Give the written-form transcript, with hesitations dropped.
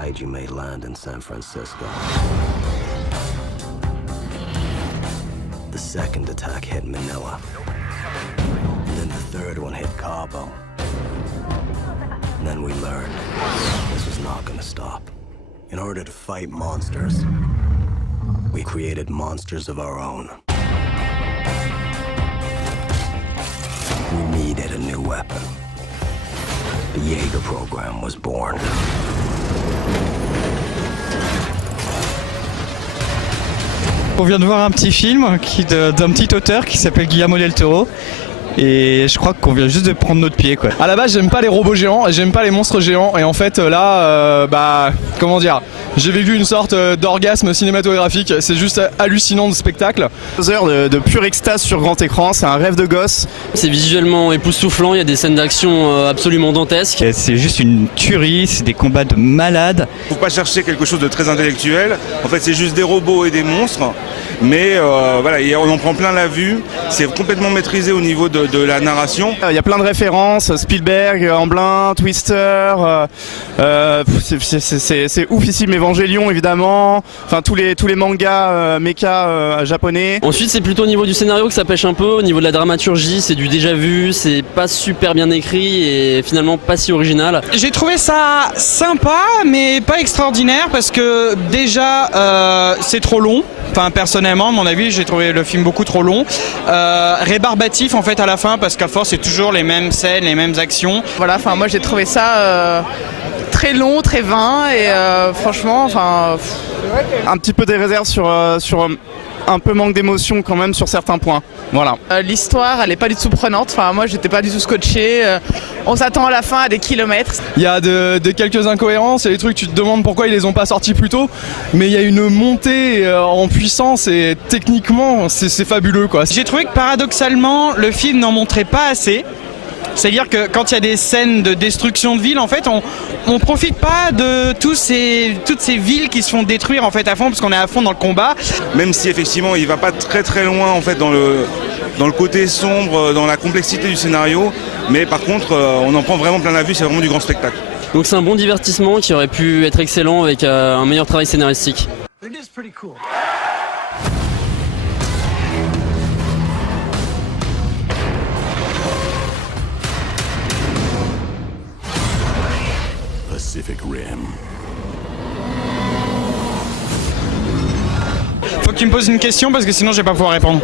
kaiju may land in San Francisco. The second attack hit Manila. And then the third one hit Cabo. And then we learned this was not gonna stop. In order to fight monsters, we created monsters of our own. We needed a new weapon. The Jaeger program was born. On vient de voir un petit film d'un petit auteur qui s'appelle Guillermo del Toro. Et je crois qu'on vient juste de prendre notre pied, quoi. À la base, j'aime pas les robots géants, j'aime pas les monstres géants, et en fait là, comment dire, j'ai vécu une sorte d'orgasme cinématographique. C'est juste hallucinant de spectacle. 2 heures de pure extase sur grand écran, c'est un rêve de gosse. C'est visuellement époustouflant, il y a des scènes d'action absolument dantesques. C'est juste une tuerie, c'est des combats de malades. Faut pas chercher quelque chose de très intellectuel. En fait, c'est juste des robots et des monstres. Mais voilà, on en prend plein la vue. C'est complètement maîtrisé au niveau de la narration. Il y a plein de références, Spielberg, Amblin, Twister, c'est oufissime, Evangelion évidemment, enfin tous les mangas mecha japonais. Ensuite, c'est plutôt au niveau du scénario que ça pêche un peu, au niveau de la dramaturgie, c'est du déjà vu, c'est pas super bien écrit et finalement pas si original. J'ai trouvé ça sympa mais pas extraordinaire parce que déjà c'est trop long. Enfin, personnellement, à mon avis, j'ai trouvé le film beaucoup trop long. Rébarbatif en fait à la fin parce qu'à force c'est toujours les mêmes scènes, les mêmes actions. Voilà, enfin moi j'ai trouvé ça très long, très vain et franchement, enfin. Un petit peu des réserves sur un peu manque d'émotion quand même sur certains points. Voilà. L'histoire, elle est pas du tout prenante. Enfin moi j'étais pas du tout scotché. On s'attend à la fin à des kilomètres. Il y a quelques incohérences, il y a des trucs tu te demandes pourquoi ils les ont pas sortis plus tôt, mais il y a une montée en puissance et techniquement c'est fabuleux quoi. J'ai trouvé que paradoxalement le film n'en montrait pas assez. C'est-à-dire que quand il y a des scènes de destruction de villes, en fait, on profite pas de toutes ces villes qui se font détruire en fait à fond parce qu'on est à fond dans le combat. Même si effectivement il va pas très très loin en fait dans le côté sombre, dans la complexité du scénario, mais par contre on en prend vraiment plein la vue, c'est vraiment du grand spectacle. Donc c'est un bon divertissement qui aurait pu être excellent avec un meilleur travail scénaristique. Pacific Rim. Faut que tu me poses une question parce que sinon je vais pas pouvoir répondre.